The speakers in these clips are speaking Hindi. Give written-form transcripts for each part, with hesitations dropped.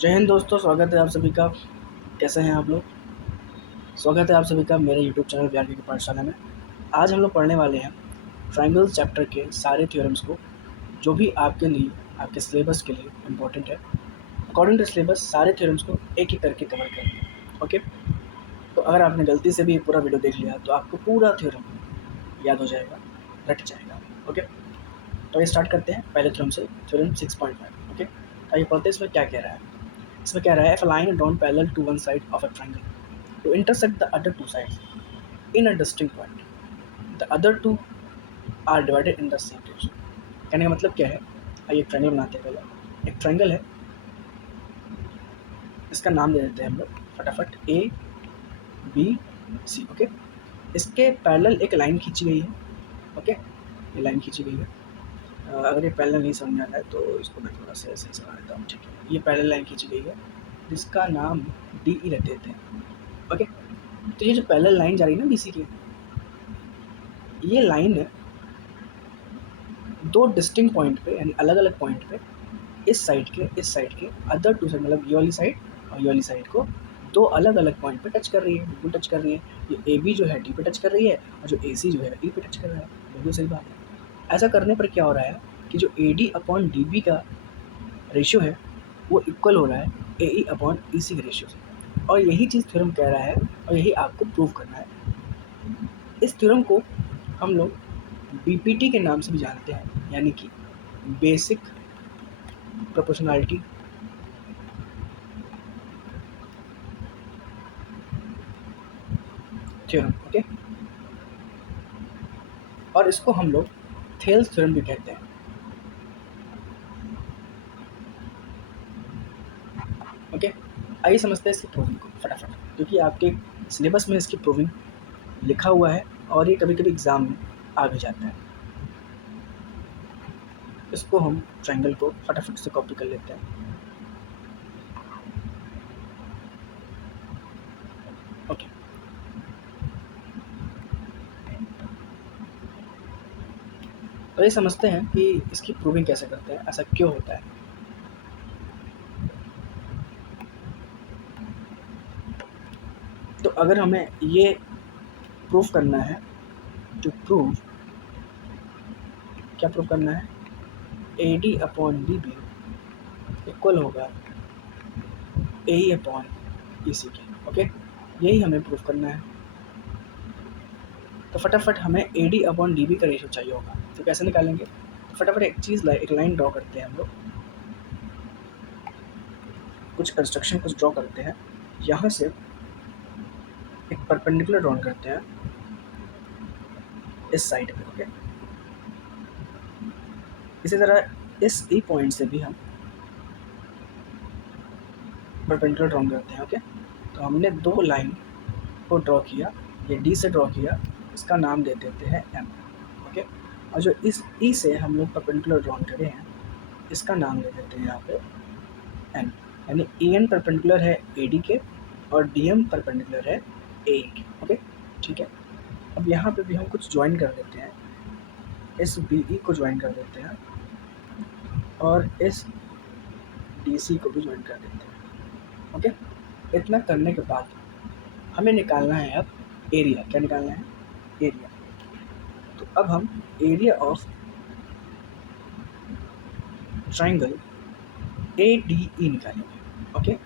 जय हिंद दोस्तों, स्वागत है आप सभी का। कैसे हैं आप लोग? स्वागत है आप सभी का मेरे यूट्यूब चैनल व्याकरण की पाठशाला में। आज हम लोग पढ़ने वाले हैं ट्रायंगल्स चैप्टर के सारे थ्योरम्स को, जो भी आपके लिए, आपके सिलेबस के लिए इम्पोर्टेंट है। अकॉर्डिंग टू सिलेबस सारे थ्योरम्स को एक एक करके कवर करेंगे। ओके, तो अगर आपने गलती से भी पूरा वीडियो देख लिया तो आपको पूरा थ्योरम याद हो जाएगा, रट जाएगा। ओके, तो ये स्टार्ट करते हैं पहले थ्योरम से, थ्योरम 6.5। ओके, तो ये पढ़ते हैं इसमें क्या कह रहा है। इसमें कह रहा है, if a line drawn parallel to one side of a triangle to intersect the other two sides in a distinct point, the other two are divided in the same direction। कहने का मतलब क्या है? आइए एक ट्रायंगल बनाते हैं। पहले एक ट्रायंगल है, इसका नाम दे देते हैं हम लोग फटाफट ए बी सी। ओके, इसके पैरेलल एक लाइन खींची गई है। ओके, ये लाइन खींची गई है। अगर ये पैरेलल नहीं समझ में आ रहा है तो इसको मैं थोड़ा सा ऐसे समझा देता हूँ। ठीक है, ये पैरेलल लाइन खींची गई है जिसका नाम डी ई रख देते हैं। ओके, तो ये जो पैरेलल लाइन जा रही है ना बी सी की, ये लाइन दो डिस्टिंक्ट पॉइंट पे, यानी अलग अलग पॉइंट पे, इस साइड के अदर टू साइड, मतलब ये वाली साइड और ये वाली साइड को दो अलग अलग पॉइंट पे टच कर रही है, बिल्कुल टच कर रही है। ये ए बी जो है डी पे टच कर रही है और जो ए सी जो है ई पे टच कर रहा है। बिल्कुल सही बात है। ऐसा करने पर क्या हो रहा है कि जो A D upon D B का रेशियो है वो इक्वल हो रहा है ए ई अपॉन ई सी के रेशियो से। और यही चीज़ थ्योरम कह रहा है और यही आपको प्रूव करना है। इस थ्योरम को हम लोग बीपीटी के नाम से भी जानते हैं, यानी कि बेसिक प्रोपोर्शनैलिटी थ्योरम। ओके, और इसको हम लोग थेल्स थ्योरम भी कहते हैं। ओके, आइए समझते हैं इसकी प्रूविंग को फटाफट, क्योंकि आपके सिलेबस में इसकी प्रूविंग लिखा हुआ है और ये कभी कभी एग्ज़ाम में आ भी जाता है। इसको हम ट्रायंगल को फटाफट से कॉपी कर लेते हैं। ओके, तो ये समझते हैं कि इसकी प्रूविंग कैसे करते हैं, ऐसा क्यों होता है। तो अगर हमें ये प्रूव करना है, टू प्रूव, क्या प्रूव करना है, A D upon D B equal होगा ए ई अपॉन ई सी के। ओके, यही हमें प्रूव करना है। तो फटाफट हमें A D upon D B का रेशियो चाहिए होगा, तो कैसे निकालेंगे? तो फटाफट एक लाइन ड्रॉ करते हैं हम लोग, कुछ कंस्ट्रक्शन कुछ ड्रॉ करते हैं। यहाँ से एक परपेंडिकुलर ड्रॉ करते हैं इस साइड पे। ओके, इसी तरह इस ई पॉइंट से भी हम परपेंडिकुलर ड्रॉ करते हैं। ओके, तो हमने दो लाइन को ड्रॉ किया, ये डी से ड्रॉ किया, इसका नाम दे देते हैं एम। ओके, और जो इस ई से हम लोग परपेंडिकुलर ड्रॉ करे हैं इसका नाम दे देते हैं यहाँ पे एन, यानी ई एन परपेंडिकुलर है ए डी के और डी एम परपेंडिकुलर है ए ई के। ओके, ठीक है। अब यहाँ पे भी हम कुछ ज्वाइन कर देते हैं, इस बी ई को ज्वाइन कर देते हैं और इस डी सी को भी ज्वाइन कर देते हैं। ओके, इतना करने के बाद हमें निकालना है अब एरिया। क्या निकालना है? एरिया। तो अब हम area of triangle A D ई निकालेंगे। ओके,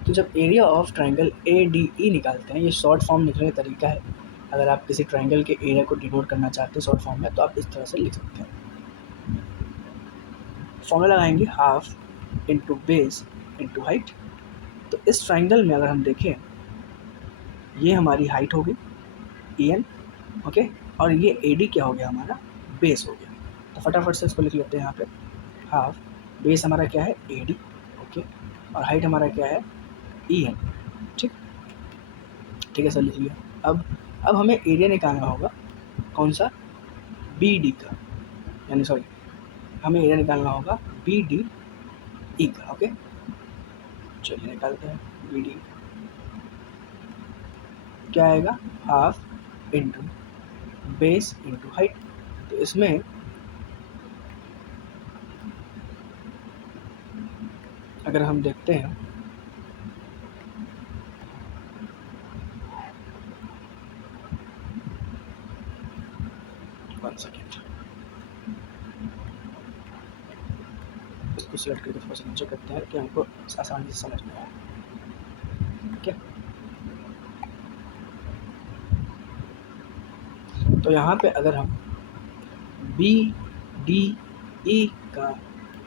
तो जब area of triangle A D ई निकालते हैं, ये शॉर्ट फॉर्म लिखने का तरीका है। अगर आप किसी ट्रायंगल के एरिया को डिनोट करना चाहते हैं शॉर्ट फॉर्म में, तो आप इस तरह से लिख सकते हैं। फॉर्मूला लगाएंगे half into base into height. तो इस ट्रायंगल में अगर हम देखें, ये हमारी हाइट होगी ई एन। ओके, और ये ए डी क्या हो गया, हमारा बेस हो गया। तो फटाफट से इसको लिख लेते हैं यहाँ पे, हाफ बेस हमारा क्या है, ए डी। ओके, और हाइट हमारा क्या है, ई एन। ठीक, ठीक है सर, लिख लिया। अब हमें एरिया निकालना होगा, कौन सा, बी डी का, यानी सॉरी, हमें एरिया निकालना होगा बी डी ई का। ओके, चलिए निकालते हैं। बी डी क्या आएगा, half into base into height. तो इसमें अगर हम देखते हैं वन सेकेंड, इसको सिलेक्ट करके थोड़ा सा नीचे करते हैं कि हमको आसानी से समझ में आए। ठीक है, तो यहाँ पे अगर हम बी डी ई का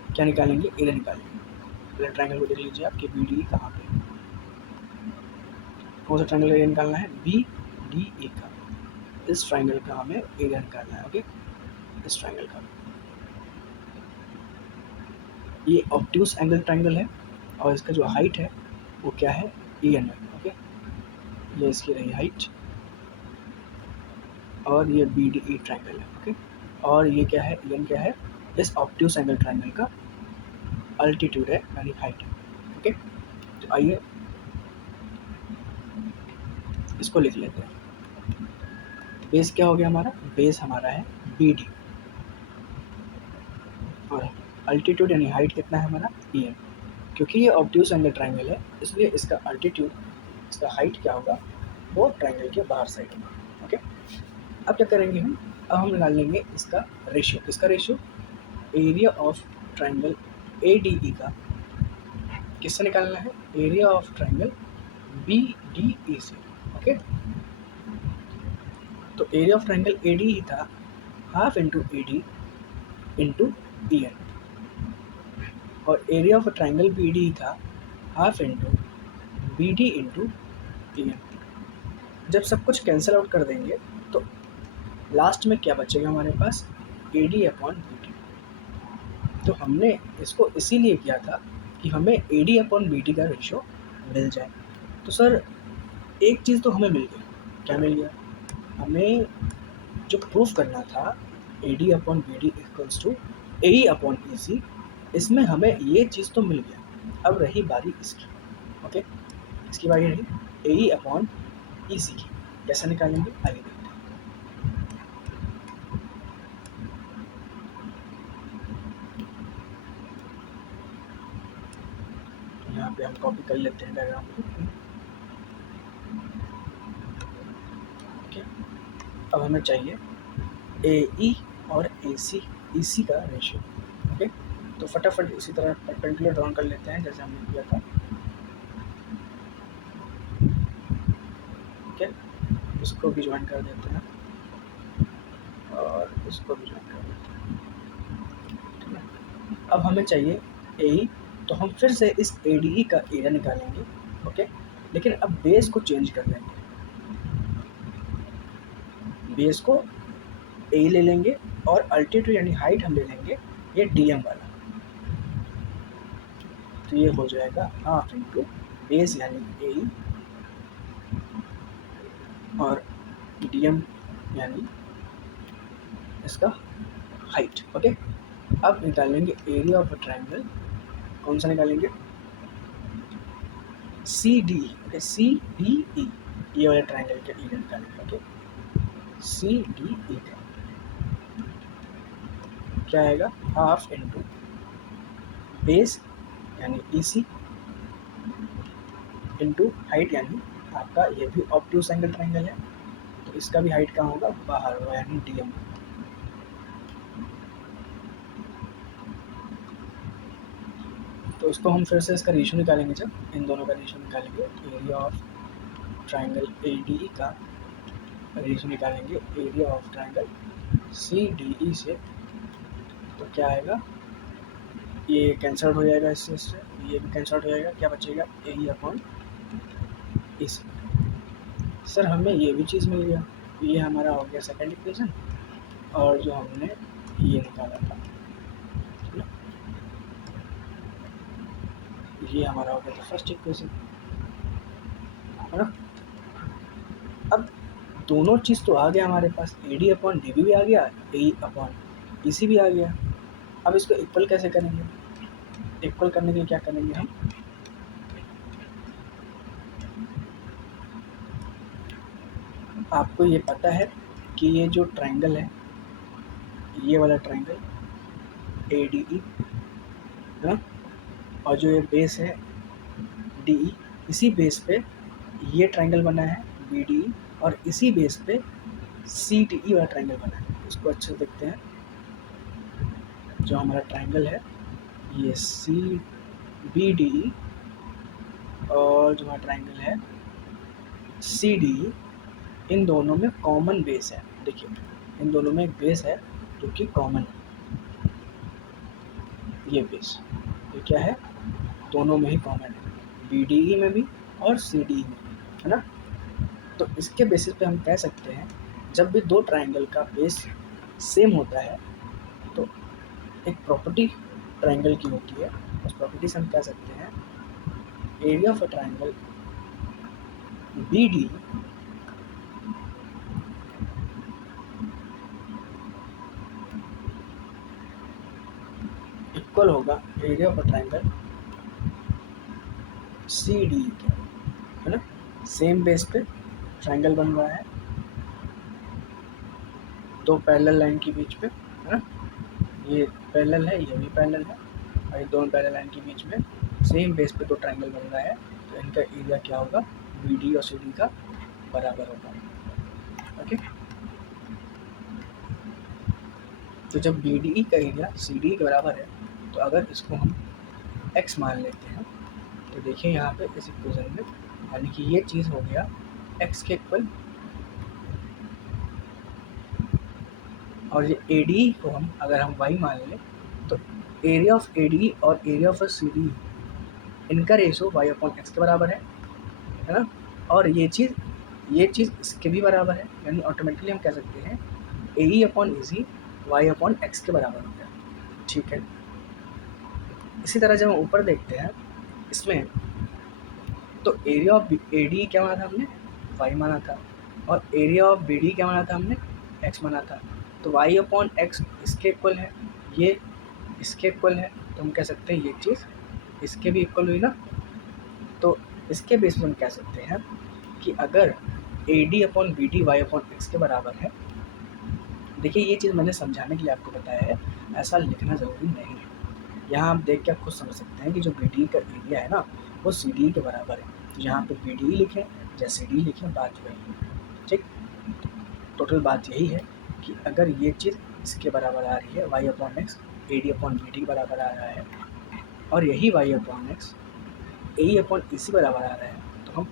क्या निकालेंगे, एरिया निकालेंगे। पहले ट्रायंगल को देख लीजिए आप कि बी डी ई कहाँ पे, कौन सा ट्रायंगल एरिया निकालना है, बी डी ई का। इस ट्रायंगल का हमें एरिया निकालना है। ओके, इस ट्रायंगल का, ये ऑब्ट्यूस एंगल ट्रायंगल है और इसका जो हाइट है वो क्या है, ई एन है। ओके, ये इसकी रही हाइट और ये बी डी ई ट्रायंगल है। ओके, और ये क्या है, ई एन क्या है, इस ऑब्ट्यूस एंगल ट्रायंगल का अल्टीट्यूड है यानी हाइट है। ओके, तो आइए इसको लिख लेते हैं। बेस क्या हो गया हमारा, बेस हमारा है बी डी और अल्टीट्यूड यानी हाइट कितना है हमारा, ई एन। क्योंकि ये ऑब्ट्यूस एंगल ट्रायंगल है इसलिए इसका अल्टीट्यूड, इसका हाइट क्या होगा, वो ट्रायंगल के बाहर साइड होगा। ओके, अब क्या करेंगे हम, अब हम निकाल लेंगे इसका रेशियो। किसका ratio, area of triangle A D E का किससे निकालना है, area of triangle B D E से। ओके, तो area of triangle A D E था half into A D into E N और area of triangle B D था half into B D into E N. जब सब कुछ कैंसिल आउट कर देंगे तो लास्ट में क्या बचेगा हमारे पास, A D upon B D. तो हमने इसको इसीलिए किया था कि हमें A D upon B D का रेशियो मिल जाए। तो सर एक चीज़ तो हमें मिल गई, क्या मिल गया, हमें जो प्रूफ करना था A D upon B D equals to A E upon E C, इसमें हमें ये चीज़ तो मिल गया। अब रही बारी इसकी। ओके, इसकी बारी रही ए ई अपॉन ई सी की, कैसे निकालेंगे आइए देखते हैं। यहाँ पे हम कॉपी कर लेते हैं डायग्राम को। ओके, अब हमें चाहिए ए ई और ए सी, ई सी का रेशियो। ओके, तो फटाफट इसी तरह परपेंडिकुलर ड्रॉ कर लेते हैं जैसे हमने किया था। ओके, इसको भी ज्वाइन कर देते हैं और इसको भी ज्वाइन कर देते हैं। ठीक है, अब हमें चाहिए ए ई, तो हम फिर से इस ए डी ई का एरिया निकालेंगे। ओके, लेकिन अब बेस को चेंज कर देंगे, बेस को ए ले लेंगे और अल्टीट्यूड यानी हाइट हम ले लेंगे ये डी एम वाला। तो ये हो जाएगा हाफ इंटू बेस यानी ए और डी एम यानी इसका हाइट। ओके, अब निकालेंगे एरिया ऑफ अ ट्रायंगल, कौन सा निकालेंगे, C D. Okay, C D E, ये वाले ट्रायंगल का एरिया निकालेंगे। ओके, सी डी ई का क्या आएगा, हाफ इंटू बेस यानी ई सी इंटू हाइट यानी आपका ये भी ऑब्ट्यूस एंगल ट्रायंगल है तो इसका भी हाइट कहाँ होगा, बाहर होगा यानी डी एम। तो इसको हम फिर से इसका रेशियो निकालेंगे, जब इन दोनों का रेशियो निकालेंगे area of triangle A D E का रेशियो निकालेंगे area of triangle C D E से, तो क्या आएगा, ये कैंसल हो जाएगा इससे, ये भी कैंसल हो जाएगा, क्या बचेगा ए ई अपॉन ई सी। सर हमें ये भी चीज़ मिल गया, ये हमारा हो गया सेकेंड इक्वेशन और जो हमने ये निकाला था ये हमारा हो गया था फर्स्ट इक्वेशन, है ना। अब दोनों चीज़ तो आ गया हमारे पास, A D upon D B भी आ गया, ए अपॉन ई सी भी आ गया। अब इसको इक्वल कैसे करेंगे, इक्वल करने के लिए क्या करेंगे हम, आपको ये पता है कि ये जो ट्रायंगल है, ये वाला ट्रायंगल ए डी ई, है ना, और जो ये बेस है डी ई, इसी बेस पे ये ट्रायंगल बना है बी डी ई, और इसी बेस पे सी डी ई वाला ट्रायंगल बना है। इसको अच्छे से देखते हैं। जो हमारा ट्रायंगल है ये सी बी डी ई और जो हमारा ट्रायंगल है सी डी ई, इन दोनों में कॉमन बेस है। देखिए इन दोनों में एक बेस है जो कि कॉमन है। ये बेस ये क्या है, दोनों में ही कॉमन है, बी डी ई में भी और सी डी ई में भी, है ना। तो इसके बेसिस पे हम कह सकते हैं जब भी दो ट्रायंगल का बेस सेम होता है तो एक प्रॉपर्टी ट्रायंगल की होती है। उस प्रॉपर्टी से हम कह सकते हैं area of a triangle B D equal होगा area of a triangle C D के, है ना। सेम बेस पे ट्रायंगल बन रहा है दो पैरेलल लाइन के बीच पे, है ना। ये पैरेलल है, ये भी पैरेलल है, और ये दोनों पैरेलल लाइन के बीच में सेम बेस पे दो ट्रायंगल बन रहा है। तो इनका एरिया क्या होगा, बी डी और सी डी का बराबर होगा। ओके, तो जब बी डी ई का एरिया सी डी के बराबर है तो अगर इसको हम x मान लेते हैं तो देखिए यहाँ पे इस इक्वेशन में, यानी कि ये चीज़ हो गया x के इक्वल, और ये ए डी को हम अगर हम y मान लें तो एरिया ऑफ ए डी और एरिया ऑफ सी डी इनका रेशो y अपॉन एक्स के बराबर है ना। और ये चीज़ इसके भी बराबर है, यानी ऑटोमेटिकली हम कह सकते हैं ए ई अपॉन ए सी वाई अपॉन एक्स के बराबर हो गया। ठीक है, इसी तरह जब हम ऊपर देखते हैं इसमें तो एरिया ऑफ ए डी क्या माना था हमने, y माना था, और एरिया ऑफ बी डी क्या माना था हमने, x माना था। तो y अपॉन एक्स इसके इक्वल है, ये इसके इक्वल है, तो हम कह सकते हैं ये चीज़ इसके भी इक्वल हुई ना। तो इसके बेस पर हम कह सकते हैं कि अगर A D upon B D Y upon X के बराबर है, देखिए ये चीज़ मैंने समझाने के लिए आपको बताया है, ऐसा लिखना ज़रूरी नहीं है। यहाँ आप देख के आप खुद समझ सकते हैं कि जो बी डी का एरिया है ना वो सी डी के बराबर है। तो यहाँ पे बी डी लिखें या सी डी लिखें, बात वही है। ठीक, टोटल बात यही है कि अगर ये चीज़ इसके बराबर आ रही है Y upon X A D upon B D के बराबर आ रहा है, और यही Y upon X A E upon E C बराबर आ रहा है, तो हम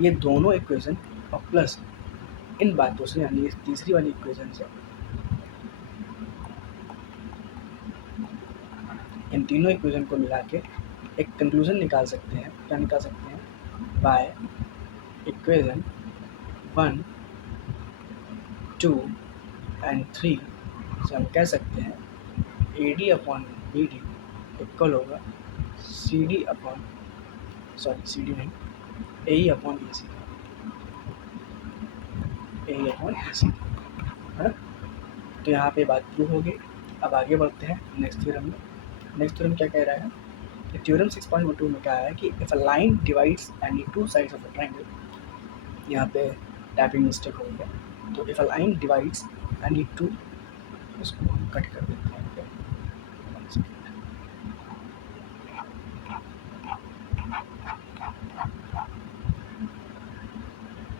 ये दोनों इक्वेशन और प्लस इन बातों से, यानी इस तीसरी वाली इक्वेशन से इन तीनों इक्वेशन को मिला के एक कंक्लूजन निकाल सकते हैं। क्या निकाल सकते हैं, बाय इक्वेशन 1, 2 एंड 3 से हम कह सकते हैं A D upon B D equal होगा C D upon, sorry C D नहीं, A E upon A C, A E upon ए सी, है ना। तो यहाँ पे बात प्रूव हो गई। अब आगे बढ़ते हैं नेक्स्ट थ्योरम में। नेक्स्ट थ्योरम क्या कह रहा है, कि थ्योरम 6.12 में क्या है कि if a line divides any two sides of a triangle, यहाँ पे टाइपिंग मिस्टेक हो गया, तो if a line divides any two, इसको हम कट कर देते हैं।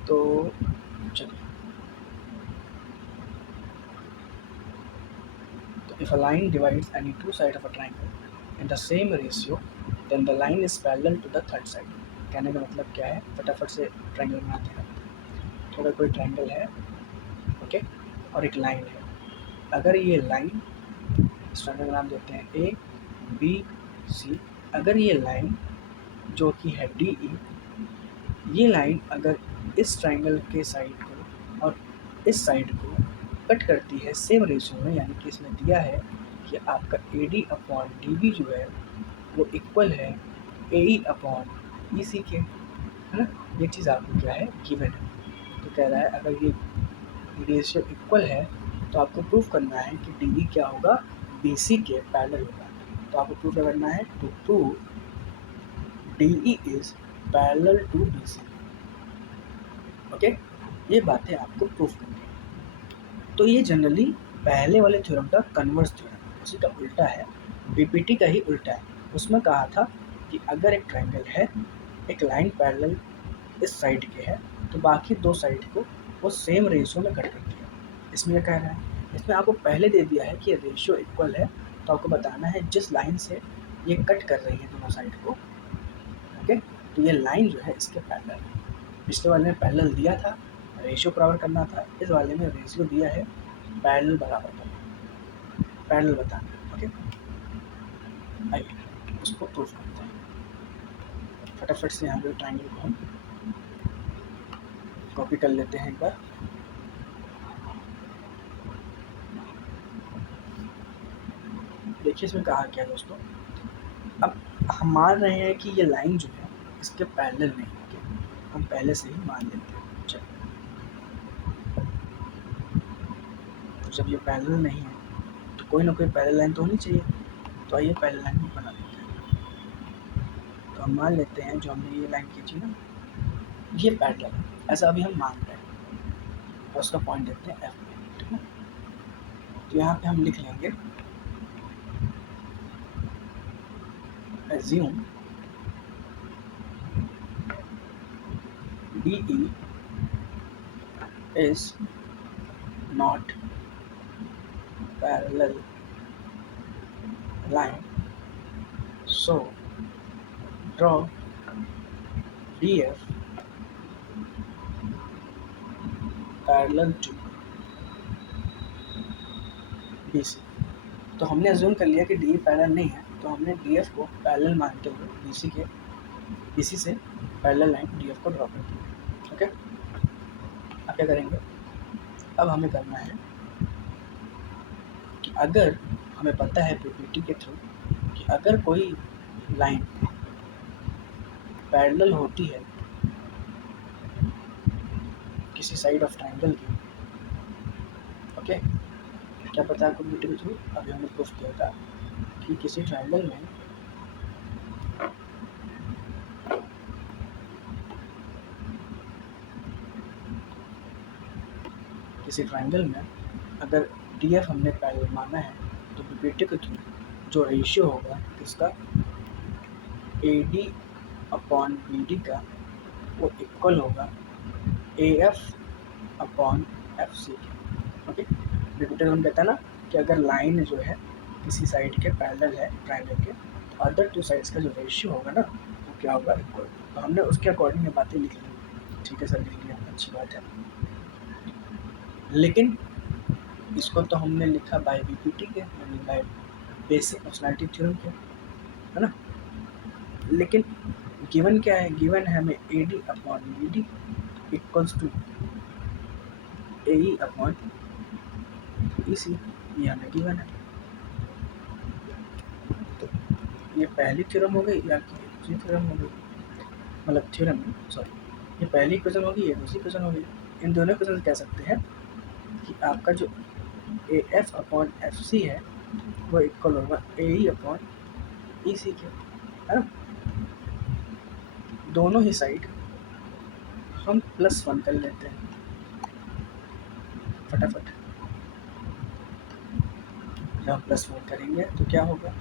तो चलिए, तो if a line divides any two side of a triangle in the same ratio then the line is parallel to the third side. कहने का मतलब क्या है, फटाफट से ट्रायंगल बनाते हैं। तो अगर कोई ट्रायंगल है, ओके, और एक लाइन है, अगर ये लाइन, इस ट्रायंगल का नाम देते हैं ए बी सी, अगर ये लाइन जो कि है डी ई, ये लाइन अगर इस ट्रायंगल के साइड को और इस साइड को कट करती है सेम रेशियो में, यानी कि इसमें दिया है कि आपका A D upon D B जो है वो इक्वल है ए ई अपॉन ई सी के, है ना। ये चीज़ आपको क्या है, गिवन है। तो कह रहा है अगर ये रेशियो इक्वल है तो आपको प्रूफ करना है कि डी ई क्या होगा, बी सी के पैरेलल होगा। तो आपको प्रूफ करना है to prove D E is parallel to B C. Okay, ये बातें आपको प्रूफ करनी है। तो ये जनरली पहले वाले थ्योरम का कन्वर्स थ्योरम, उसी का उल्टा है, बीपीटी का ही उल्टा है। उसमें कहा था कि अगर एक ट्रायंगल है, एक लाइन पैरेलल इस साइड के है, तो बाकी दो साइड को वो सेम रेशियो में कट करती है। इसमें क्या कह रहा है, इसमें आपको पहले दे दिया है कि रेशियो इक्वल है, तो आपको बताना है जिस लाइन से ये कट कर रही है दोनों साइड को, ओके, तो ये लाइन जो है इसके पैरेलल है। पिछले वाले में पैरेलल दिया था, रेशियो बराबर करना था, इस वाले में रेशियो दिया है, पैरेलल बराबर करना, पैरेलल बताना, ओके। आइए उसको प्रूव करते हैं। फटाफट से यहाँ पे ट्रायंगल को हम कॉपी कर लेते हैं एक बार। देखिए इसमें कहा क्या है दोस्तों, अब हम मान रहे हैं कि ये लाइन जो है इसके पैरेलल नहीं है, हम पहले से ही मान लेते हैं। चलिए, तो जब ये पैरेलल नहीं है तो कोई ना कोई पैरेलल लाइन तो होनी चाहिए, तो आइए पैरेलल लाइन भी बना लेते हैं। तो हम मान लेते हैं जो हमने ये लाइन खींची ना, ये पैरेलल है, ऐसा अभी हम मान रहे हैं, और उसका पॉइंट देते हैं एफ पे, ठीक है। तो यहाँ पे हम लिख लेंगे assume DE is not parallel line, so draw DF parallel to BC। तो हमने अज्यूम कर लिया कि DE पैरेलल नहीं है, तो हमने DF को पैरेलल मानते हुए BC से पैरेलल लाइन DF को ड्रॉ कर दिया, ओके। अब क्या करेंगे, अब हमें करना है कि अगर हमें पता है PPT के थ्रू कि अगर कोई लाइन पैरेलल होती है किसी साइड ऑफ ट्रायंगल की, ओके, क्या पता है आपको PPT के थ्रू, अभी हमने प्रूफ किया था कि किसी ट्रायंगल में अगर DF हमने पैरेलल माना है, तो PPT के थ्रू जो रेशियो होगा इसका AD अपॉन BD का, वो इक्वल होगा AF अपॉन FC के, ओके। रिपीटर हम कहता है ना कि अगर लाइन जो है किसी साइड के पैरेलल है ट्रायंगल के, तो अदर टू साइड्स का जो रेशियो होगा ना वो क्या होगा, इक्वल। तो हमने उसके अकॉर्डिंग ये बातें लिख ली, ठीक है सर, लिख लिया, अच्छी बात है। लेकिन इसको तो हमने लिखा बाय BPT के, यानी बाय बेसिक फंक्शनैलिटी थ्योरम के, है ना। लेकिन गिवन क्या है, गिवन है हमें AD upon BD equals to AE upon EC, ये हमें गिवन है। तो ये पहली थ्योरम हो गई या दूसरी थ्योरम हो गई, मतलब थ्योरम सॉरी, ये पहली इक्वेशन होगी, ये दूसरी इक्वेशन होगी। इन दोनों इक्वेशन कह सकते हैं कि आपका जो AF अपॉन FC है वो इक्वल होगा AE अपॉन EC के, है ना। दोनों ही साइड हम +1 कर लेते हैं फटाफट। जब हम +1 करेंगे तो क्या होगा,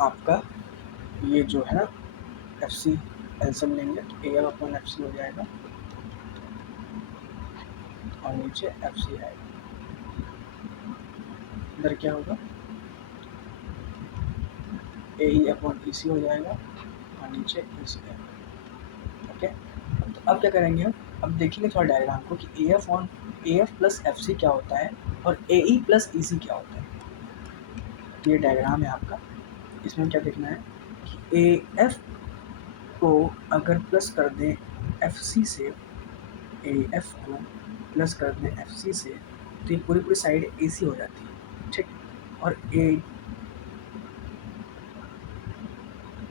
आपका ये जो है ना FC एलसीएम लेंगे तो AF अपॉन FC हो जाएगा और नीचे FC आएगा, इधर क्या होगा AE अपॉन EC हो जाएगा और नीचे EC आएगा, ओके। तो अब क्या करेंगे हम, अब देखेंगे थोड़ा डायग्राम को कि AF प्लस FC क्या होता है और AE प्लस EC क्या होता है। तो ये डायग्राम है आपका, इसमें क्या देखना है कि AF को अगर प्लस कर दें FC से, AF को प्लस कर दें FC से, तो ये पूरी साइड AC हो जाती है, ठीक। और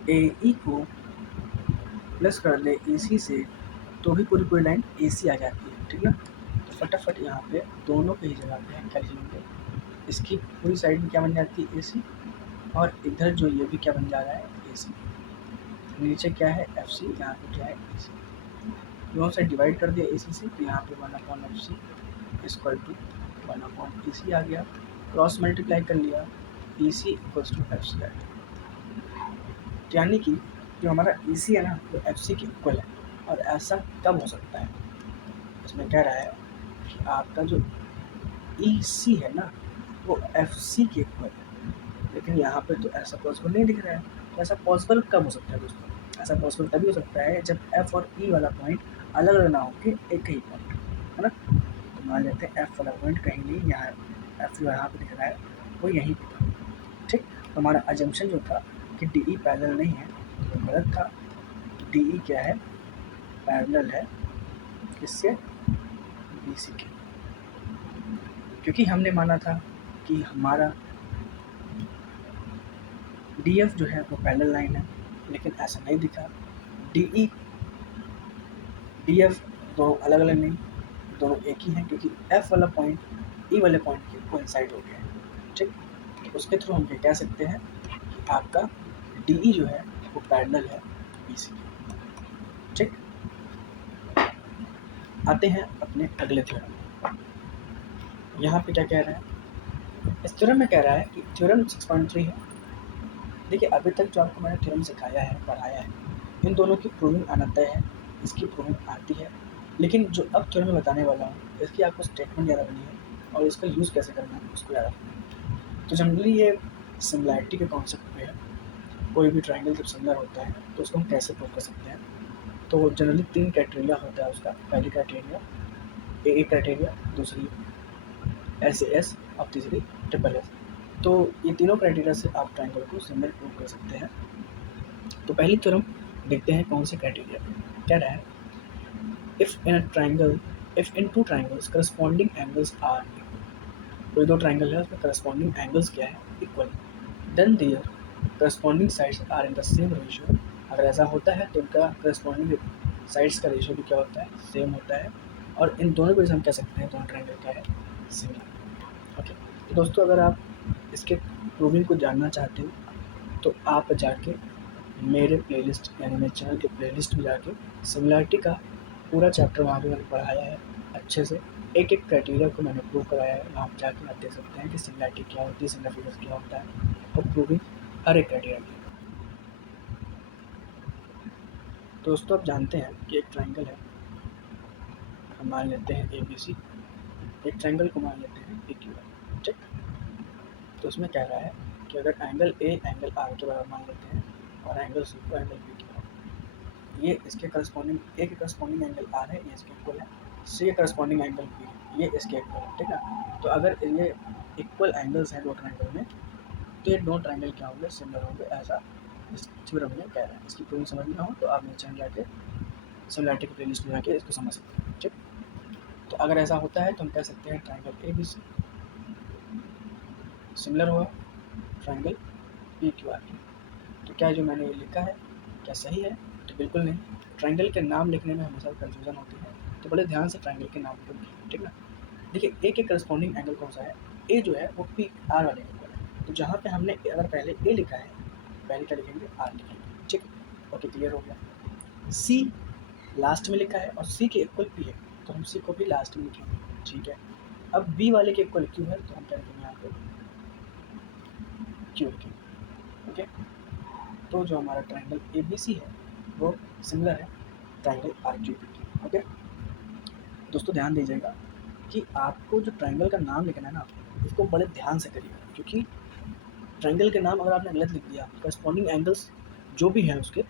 AE को प्लस कर दें EC से, तो भी पूरी लाइन AC आ जाती है, ठीक ना। तो फटाफट यहाँ पे दोनों की ही जगह पे हम क्या लिखेंगे, इसकी पूरी साइड में क्या बन जाती है AC, और इधर जो ये भी क्या बन जा रहा है AC। नीचे क्या है FC, यहाँ पे क्या है EC, दोनों साइड डिवाइड कर दिया AC से, तो यहाँ पे 1/FC इक्वल टू 1/EC आ गया। क्रॉस मल्टीप्लाई कर लिया, ई सी इक्वल्स टू एफ सी आई, यानी कि जो हमारा ई सी है ना वो एफ सी के इक्वल है। और ऐसा कब हो सकता है, इसमें कह रहा है कि आपका जो ई सी है ना वो एफ सी के इक्वल है, लेकिन यहाँ पे तो ऐसा पॉसिबल नहीं दिख रहा है। तो ऐसा पॉसिबल कब हो सकता है दोस्तों, ऐसा पॉसिबल तभी हो सकता है जब एफ और ई वाला पॉइंट अलग अलग ना हो के एक ही पॉइंट है ना। तो मान लेते हैं एफ वाला पॉइंट कहीं नहीं, यहाँ एफ जो यहाँ पे दिख रहा है वो यहीं पे था, ठीक। तो हमारा अजम्पशन जो था कि डी ई पैरेलल नहीं है तो गलत था। डी ई क्या है, पैरेलल है किससे, बी सी के, क्योंकि हमने माना था कि हमारा डी एफ जो है वो पैरेलल लाइन है, लेकिन ऐसा नहीं दिखा। डी ई डी एफ दोनों अलग अलग नहीं, दोनों एक ही हैं, क्योंकि एफ वाला पॉइंट ई वाले पॉइंट के कोइंसाइड हो गया है, ठीक। तो उसके थ्रू हम ये कह सकते हैं कि आपका डी ई जो है वो पैरेलल है बी सी के, ठीक। आते हैं अपने अगले थ्योरम। यहाँ पे क्या कह रहा है, इस थ्योरम में कह रहा है कि थ्योरम 6.3 है। देखिए अभी तक जो आपको मैंने थ्योरम सिखाया है, पढ़ाया है, इन दोनों की प्रूविंग आना तय है, इसकी प्रूविंग आती है। लेकिन जो अब थ्योरम में बताने वाला हूँ इसकी आपको स्टेटमेंट याद रखनी है और इसका यूज़ कैसे करना है उसको याद रखना है। तो जनरली ये सिमिलैरिटी के कॉन्सेप्ट पे है। कोई भी ट्राइंगल जब सिमिलर होता है तो उसको हम कैसे प्रूव कर सकते हैं। तो जनरली 3 क्राइटेरिया होता है उसका। पहली क्राइटेरिया ए क्राइटेरिया, दूसरी एस एस और तीसरी ट्रिपल एस। तो ये तीनों क्राइटेरिया से आप ट्राइंगल को सिमिलर प्रूव कर सकते हैं। तो पहली थ्योरम देखते हैं कौन से क्राइटेरिया पे कह रहा है, if in two triangles corresponding angles are equal. कोई दो ट्राइंगल है उसमें करस्पॉन्डिंग एंगल्स क्या है, equal, then their corresponding sides are in the same ratio. अगर ऐसा होता है तो उनका करस्पॉन्डिंग साइड्स का रेशियो भी क्या होता है, सेम होता है। और इन दोनों को हम कह सकते हैं दोनों ट्राइंगल क्या है, सिमिलर। ओके, तो दोस्तों अगर आप इसके प्रूविंग को जानना चाहते हो तो आप जाके मेरे प्लेलिस्ट यानी मेरे चैनल के प्लेलिस्ट में जाके सिमिलैरिटी का पूरा चैप्टर वहाँ पे मैंने पढ़ाया है अच्छे से। एक एक क्राइटेरिया को मैंने प्रूव कराया है, वहाँ पर जाके आप देख सकते हैं कि सिमिलैरिटी क्या होती है, सिमिलर फिगर्स क्या होता है और प्रूविंग हर एक क्राइटेरिया की। दोस्तों आप जानते हैं कि एक ट्राइंगल है, हम मान लेते हैं ए बी सी। एक ट्राइंगल को मान लेते हैं पी क्यू आर, ठीक। तो उसमें कह रहा है कि अगर एंगल ए एंगल आर के बराबर मान लेते हैं और एंगल सी को एंगल बी के बराबर, ये इसके करस्पॉन्डिंग ए के करस्पॉन्डिंग एंगल आर है, ये इसके इक्वल है। सी के करस्पॉन्डिंग एंगल बी ये इसके इक्वल है, ठीक है। तो अगर ये इक्वल एंगल्स हैं दो ट्राइंगल में तो ये दो ट्राइंगल क्या होंगे, सिमिलर होंगे, ऐसा इस थ्योरम में कह रहा है। इसकी प्रूविंग समझना हो तो आप मेरे चैनल जाके सिमिलैरिटी की प्लेलिस्ट में जाके इसको समझ सकते हैं, ठीक। तो अगर ऐसा होता है तो हम कह सकते हैं triangle A B C similar हुआ ट्राइंगल पी क्यू आर की। तो क्या जो मैंने ये लिखा है क्या सही है, तो बिल्कुल नहीं। ट्राइंगल के नाम लिखने में हमेशा कन्फ्यूज़न होती है, तो बड़े ध्यान से ट्राइंगल के नाम को लिखिए, ठीक ना। देखिए ए के करस्पॉन्डिंग एंगल कौन सा है, ए जो है वो पी आर वाले के इक्वल है। तो जहाँ पे हमने अगर पहले ए लिखा है पहले क्या लिखेंगे, आर लिखेंगे, ठीक। ओके, क्लियर हो गया। सी लास्ट में लिखा है और सी के इक्वल पी है तो हम सी को भी लास्ट में लिखेंगे, ठीक है। अब बी वाले के इक्वल क्यू है तो हम क्या लिखेंगे यहाँ पे, क्यू लिखेंगे, ओके। तो जो हमारा ट्राइंगल ए बी सी है वो सिमिलर है ट्राइंगल आर क्यू पी की, ओके। दोस्तों ध्यान दीजिएगा कि आपको जो ट्राइंगल का नाम लिखना है ना उसको बड़े ध्यान से करिएगा, क्योंकि ट्राइंगल के नाम अगर आपने गलत लिख दिया, करस्पॉन्डिंग एंगल्स जो भी हैं उसके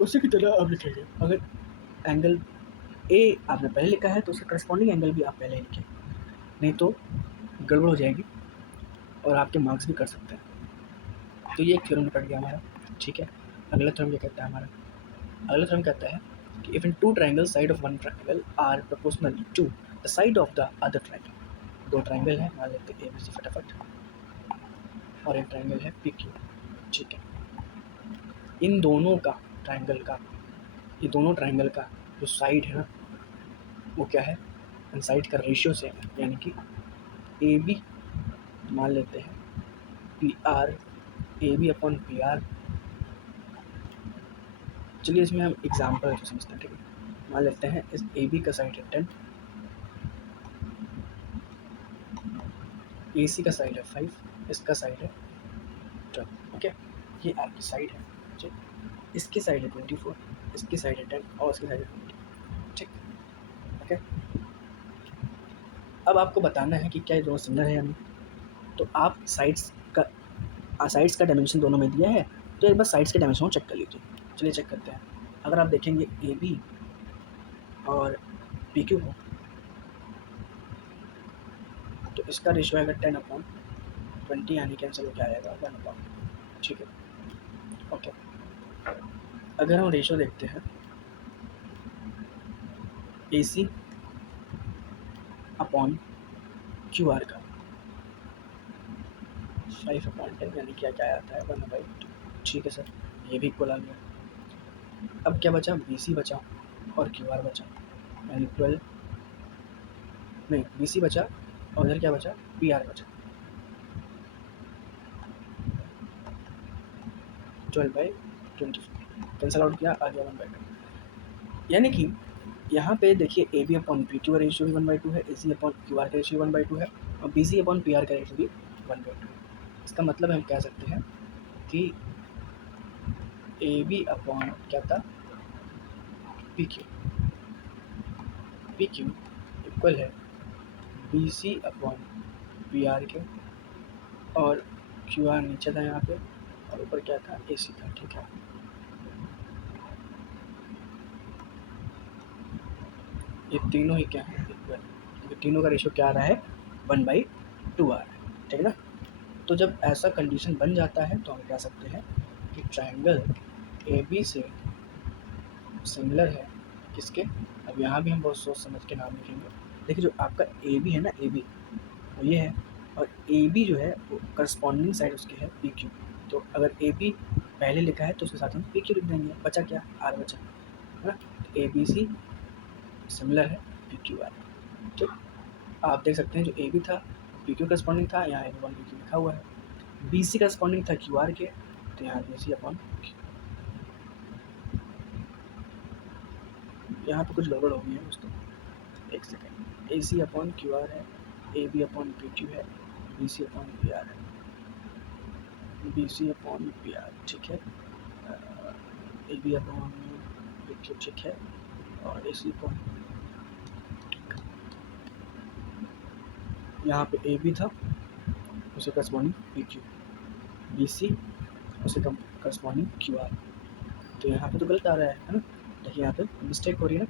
उसी की तरह आप लिखेंगे। अगर एंगल ए आपने पहले लिखा है तो उसका करस्पॉन्डिंग एंगल भी आप पहले ही लिखें, नहीं तो गड़बड़ हो जाएगी और आपके मार्क्स भी कर सकते हैं। तो ये एक थ्योरम निकल गया हमारा, ठीक है। अगला थ्योरम क्या कहता है हमारा, अगला थ्योरम कहता है कि if in two triangle side of one triangle are proportional to the side of the other triangle. दो ट्राइंगल है, मान लेते हैं ए बी सी फटाफट, और एक ट्राइंगल है पी क्यू, ठीक है। इन दोनों का ट्राइंगल का, ये दोनों ट्राइंगल का जो साइड है ना वो क्या है, इन साइड का रेशियो सेम है, यानी कि ए बी मान लेते हैं P R, A B upon P R. चलिए इसमें हम एग्जाम्पल तो समझते हैं, ठीक है। मान लेते हैं इस ए बी का साइड है 10, ए सी का साइड है 5, इसका साइड है 12। ओके, ये आपकी साइड है, ठीक। इसकी साइड है 24, इसकी साइड है 10 और इसकी साइड है 20, ठीक। ओके, अब आपको बताना है कि क्या ये दोनों सिमिलर है या नहीं। तो आप साइड्स का डायमेंशन दोनों में दिया है, तो एक बार साइड्स के डायमेंशन को चेक कर लीजिए। चलिए चेक करते हैं। अगर आप देखेंगे ए बी और पी क्यू को, तो इसका रेशियो आएगा 10/20, यानी कैंसिल हो क्या आएगा 1/, ठीक है। ओके, अगर हम रेशियो देखते हैं ए सी अपॉन क्यू आर का, 5/10, यानी क्या क्या आता है 1/2, ठीक है सर, ये भी इक्वल आ गया। अब क्या बचा, बी सी बचा और क्यू आर बचा, यानी 12, नहीं बी सी बचा और इधर क्या बचा, पी आर बचा, 12/24, कैंसल आउट किया, आ गया 1/2। यानी कि यहाँ पे देखिए A B upon P Q का रेशियो भी 1/2 है, A C upon Q R का रेशियो 1/2 है और B C upon P R का रेशियो भी 1/2 है। इसका मतलब हम कह सकते हैं कि ए बी अपॉन क्या था, पी क्यू इक्वल है B C upon P R के, और क्यू आर नीचे था यहाँ पे और ऊपर क्या था, ए सी था, ठीक है। ये तीनों ही क्या है, इक्वल, क्योंकि तीनों का रेशियो क्या आ रहा है, 1/2 आ रहा है, ठीक है ना। तो जब ऐसा कंडीशन बन जाता है तो हम कह सकते हैं कि ट्रायंगल ए बी से सिमिलर है किसके। अब यहाँ भी हम बहुत सोच समझ के नाम लिखेंगे। देखिए जो आपका ए बी है ना, ए बी वो ये है, और ए बी जो है वो करस्पॉन्डिंग साइड उसकी है पी क्यू। तो अगर ए बी पहले लिखा है तो उसके साथ हम पी क्यू लिख देंगे, बचा क्या, आर बचा, है ना। ए बी सी सिमिलर है पी क्यू आर, ठीक। आप देख सकते हैं जो ए बी था पी क्यू करस्पॉन्डिंग था, यहाँ ए वन पी क्यू लिखा हुआ है। बी सी करस्पॉन्डिंग था क्यू आर के, तो यहाँ बी सी अपॉन, यहाँ पे कुछ गड़बड़ हो गई है दोस्तों, एक second. A C upon Q R है, A B upon P Q है, B C upon P R है, B C upon P R, ठीक है। A B upon P Q, ठीक है, और ए सी अपॉन, यहाँ पे ए बी था उसे corresponding P Q, B C उसे करस्पॉन्डिंग क्यू आर, तो यहाँ पे तो गलत आ रहा है ना। देखिए यहाँ पे मिस्टेक हो रही है ना,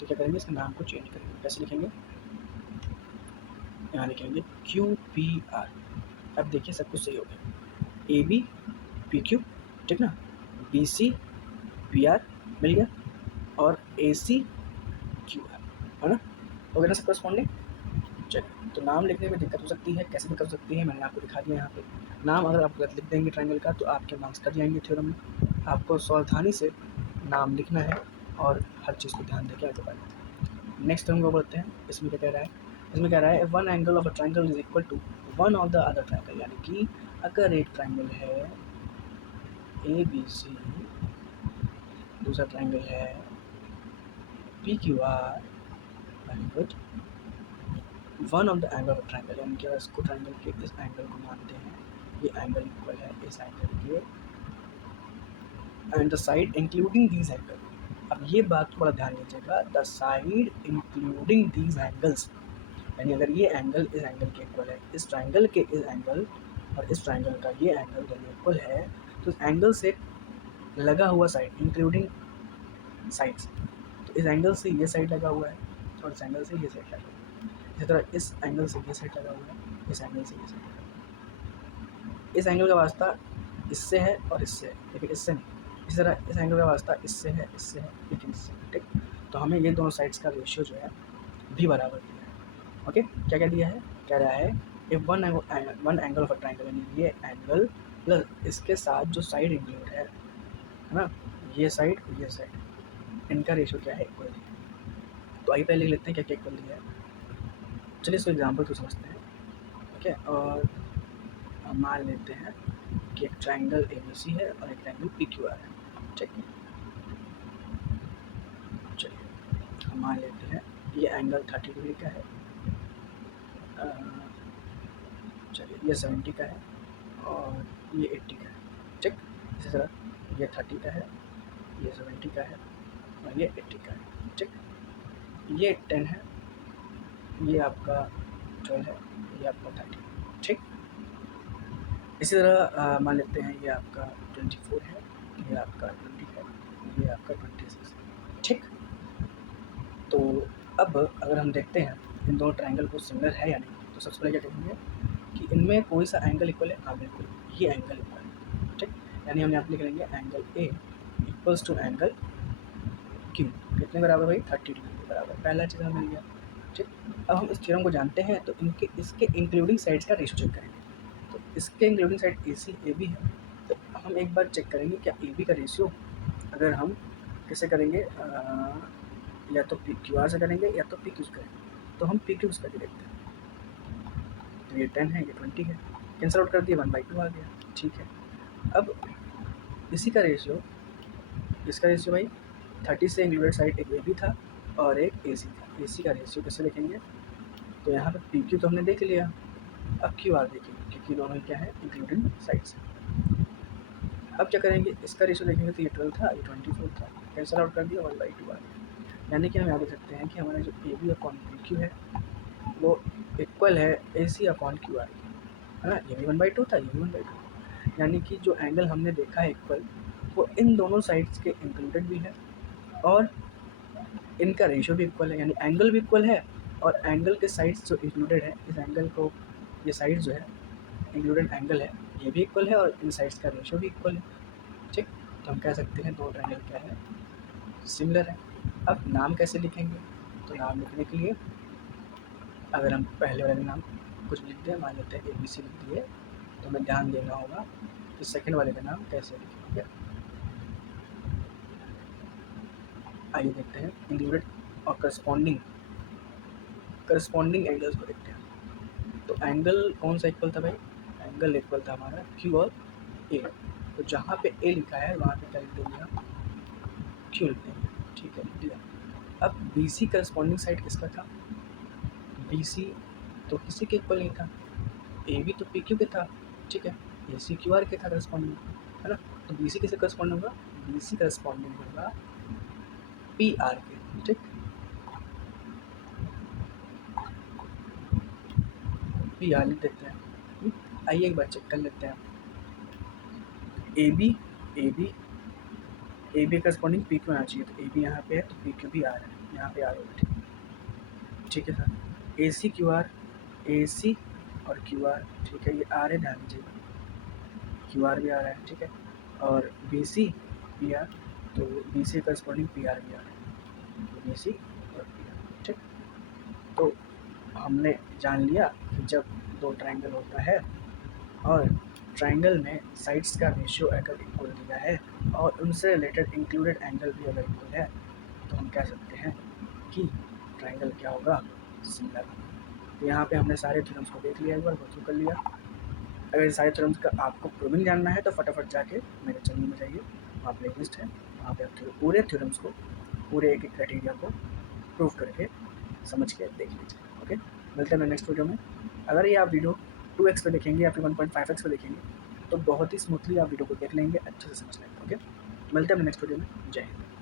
तो क्या करेंगे, इसके नाम को चेंज करेंगे। कैसे लिखेंगे, यहाँ लिखेंगे क्यू पी आर। अब देखिए सब कुछ सही हो गया, ए बी पी क्यू, ठीक ना, बी सी पी आर मिल गया, और ए सी क्यू आर, है ना, हो गया ना सब करस्पॉन्डिंग। चलिए, तो नाम लिखने में दिक्कत हो सकती है, कैसे दिक्कत हो सकती है मैंने आपको दिखा दिया यहाँ पे। नाम अगर आप गलत लिख देंगे ट्रायंगल का तो आपके मार्क्स कट जाएंगे थ्योरम में। आपको सावधानी से नाम लिखना है और हर चीज़ को ध्यान देकर आगे बढ़ना। नेक्स्ट हम को बढ़ते हैं, इसमें क्या कह रहा है, इसमें कह रहा है one angle of a triangle is equal to one of the other triangle, यानी कि अगर एक ट्रायंगल है ए बी सी, दूसरा ट्रायंगल है P Q are, very good, one of the angle of triangle, यानी कि इसको ट्रायंगल के इस एंगल को मानते हैं, ये एंगल इक्वल है इस एंगल के, and the side including these angle. अब ये बात थोड़ा ध्यान दीजिएगा, the side including these angles, यानी अगर ये एंगल इस एंगल के इक्वल है, इस ट्रायंगल के इस एंगल और इस ट्रायंगल का ये एंगल दोनों इक्वल है, तो इस एंगल से लगा हुआ साइड इंक्लूडिंग साइड्स, तो इस एंगल से ये साइड लगा हुआ है और इस एंगल से ये साइड लगा हुआ है, इसी तरह इस एंगल से ये साइड लगा हुआ है, इस एंगल से ये साइड लगा हुआ है। इस एंगल का वास्ता इससे है और इससे है, लेकिन इससे नहीं। इसी तरह इस एंगल का वास्ता इससे है लेकिन इससे, ठीक। तो हमें ये दोनों साइड्स का रेशियो जो है भी बराबर दिया है। ओके, क्या क्या दिया है, कह रहा है if one angle of a triangle, यानी ये एंगल प्लस इसके साथ जो साइड इंक्लूड है ना, ये साइड, इनका रेशियो क्या है, इक्वल है। तो आइए पहले लेते हैं क्या क्या इक्वल दिया है। चलिए इसको एग्जाम्पल तो समझते हैं, ओके। और हम मान लेते हैं कि एक ट्रायंगल ए बी सी है और एक ट्रायंगल पी क्यू आर है, ठीक है। चलिए हम मान लेते हैं ये एंगल 30 डिग्री का है, चलिए ये 70 का है और ये 80 का है, ठीक। इसी तरह ये 30 का है, ये 70 का है और ये 80 का है, ठीक। ये 10 है, ये आपका 12 है, ये आपका 30, ठीक। इसी तरह मान लेते हैं ये आपका 24 है, ये आपका 20 है, ये आपका 26 है, ठीक। तो अब अगर हम देखते हैं इन दोनों ट्रायंगल को सिमिलर है या नहीं, तो सबसे पहले क्या देखेंगे कि इनमें कोई सा एंगल इक्वल है। हाँ बिल्कुल, ये एंगल इक्वल है, ठीक। यानी हम यहाँ पे लिख लेंगे angle A equals to angle Q कितने बराबर भाई 30 डिग्री के बराबर। पहला चीज़ हमें मिल गया, ठीक। अब हम इस थ्योरम को जानते हैं तो इसके इंक्लूडिंग साइड्स का रेशियो चेक करेंगे। तो इसके including side A C A B है, तो हम एक बार चेक करेंगे क्या ए बी का रेशियो अगर हम कैसे करेंगे, या तो पी क्यू आर से करेंगे या तो पी क्यू से करेंगे। तो हम पी क्यू से करके देखते हैं। तो ये 10 है, ये 20 है, कैंसिल आउट कर दिया, 1/2 आ गया, ठीक है। अब इसी का रेशियो, इसका रेशियो भाई 30 से इंक्लूडेड साइड एक ए बी था और एक ए सी था। ए सी का रेशियो कैसे देखेंगे, तो यहाँ पर पी क्यू तो हमने देख लिया, अब क्यू आर देखेंगे क्योंकि दोनों क्या है इंक्लूडिंग साइड्स। अब क्या करेंगे, इसका रेशियो देखेंगे तो ये 12 था, ये 24 था, कैंसिल आउट कर दिया, 1/2 आ गया। यानी कि हम याद रख सकते हैं कि हमारा जो A B upon P Q है वो इक्वल है A C upon Q R, है ना। ये भी 1/2 था, ये भी 1/2। यानी कि जो एंगल हमने देखा है इक्वल, वो इन दोनों साइड्स के इंक्लूडेड भी है और इनका रेशियो भी इक्वल है, यानी एंगल भी इक्वल है और एंगल के साइड्स जो इंक्लूडेड है, इस एंगल को, ये साइड जो है इंक्लूडेड एंगल है, ये भी इक्वल है और इन साइड्स का रेशियो भी इक्वल है, ठीक। तो हम कह सकते हैं दो ट्रायंगल क्या है, सिमिलर है। अब नाम कैसे लिखेंगे, तो नाम लिखने के लिए अगर हम पहले वाले नाम कुछ भी लिख दें, मान लेते हैं ABC लिख दिए, तो हमें ध्यान देना होगा कि सेकंड वाले का नाम कैसे लिखेंगे। आइए देखते हैं इंक्लूडेड और करस्पॉन्डिंग एंगल्स को देखते हैं। तो एंगल कौन सा इक्वल था भाई, एंगल इक्वल था हमारा क्यू और ए। तो जहाँ पे ए लिखा है वहाँ पे क्या लिख देंगे हम, क्यू लिख देंगे, ठीक है, लिख दिया। अब BC करस्पॉन्डिंग साइड किसका था, BC तो किसी के इक्वल नहीं था, AB तो PQ के था, ठीक है, AC QR के था करस्पॉन्डिंग, है ना। तो BC किसे करस्पॉन्डिंग होगा, BC करस्पॉन्डिंग होगा PR के, ठीक। PR लिख देते हैं। आइए एक बार चेक कर लेते हैं, AB करस्पॉन्डिंग PQ आना चाहिए, तो AB यहाँ पे है तो PQ भी आ रहा है, यहाँ पे आ रहा है, ठीक है सर। AC QR, AC और QR, ठीक है, ये आ रहे, ध्यान दीजिएगा, QR भी आ रहा है, ठीक है। और BC PR, तो BC करस्पॉन्डिंग PR भी आ रहा है, तो BC और PR, ठीक। तो हमने जान लिया कि जब दो ट्रायंगल होता है और ट्रायंगल में साइड्स का रेशियो अगर इक्वल दिया है और उनसे रिलेटेड इंक्लूडेड एंगल भी अगर इक्वल है, तो हम कह सकते हैं कि ट्रायंगल क्या होगा, सिमिलर। तो यहाँ पे हमने सारे थ्योरम्स को देख लिया, एक बार गो थ्रू कर लिया। अगर सारे थ्योरम्स का आपको प्रूविंग जानना है तो फटाफट जाके मेरे चैनल में जाइए, वहाँ प्ले लिस्ट है, वहाँ पे आप पूरे थ्योरम्स को, पूरे एक एक क्राइटेरिया को प्रूव करके समझ के देख लीजिए। ओके, मिलते हैं नेक्स्ट वीडियो में। अगर ये आप वीडियो 2x पे देखेंगे या फिर 1.5x पे देखेंगे तो बहुत ही स्मूथली आप वीडियो को देख लेंगे, अच्छे से समझ लेंगे। ओके, मिलते हैं नेक्स्ट वीडियो में। जय हिंद।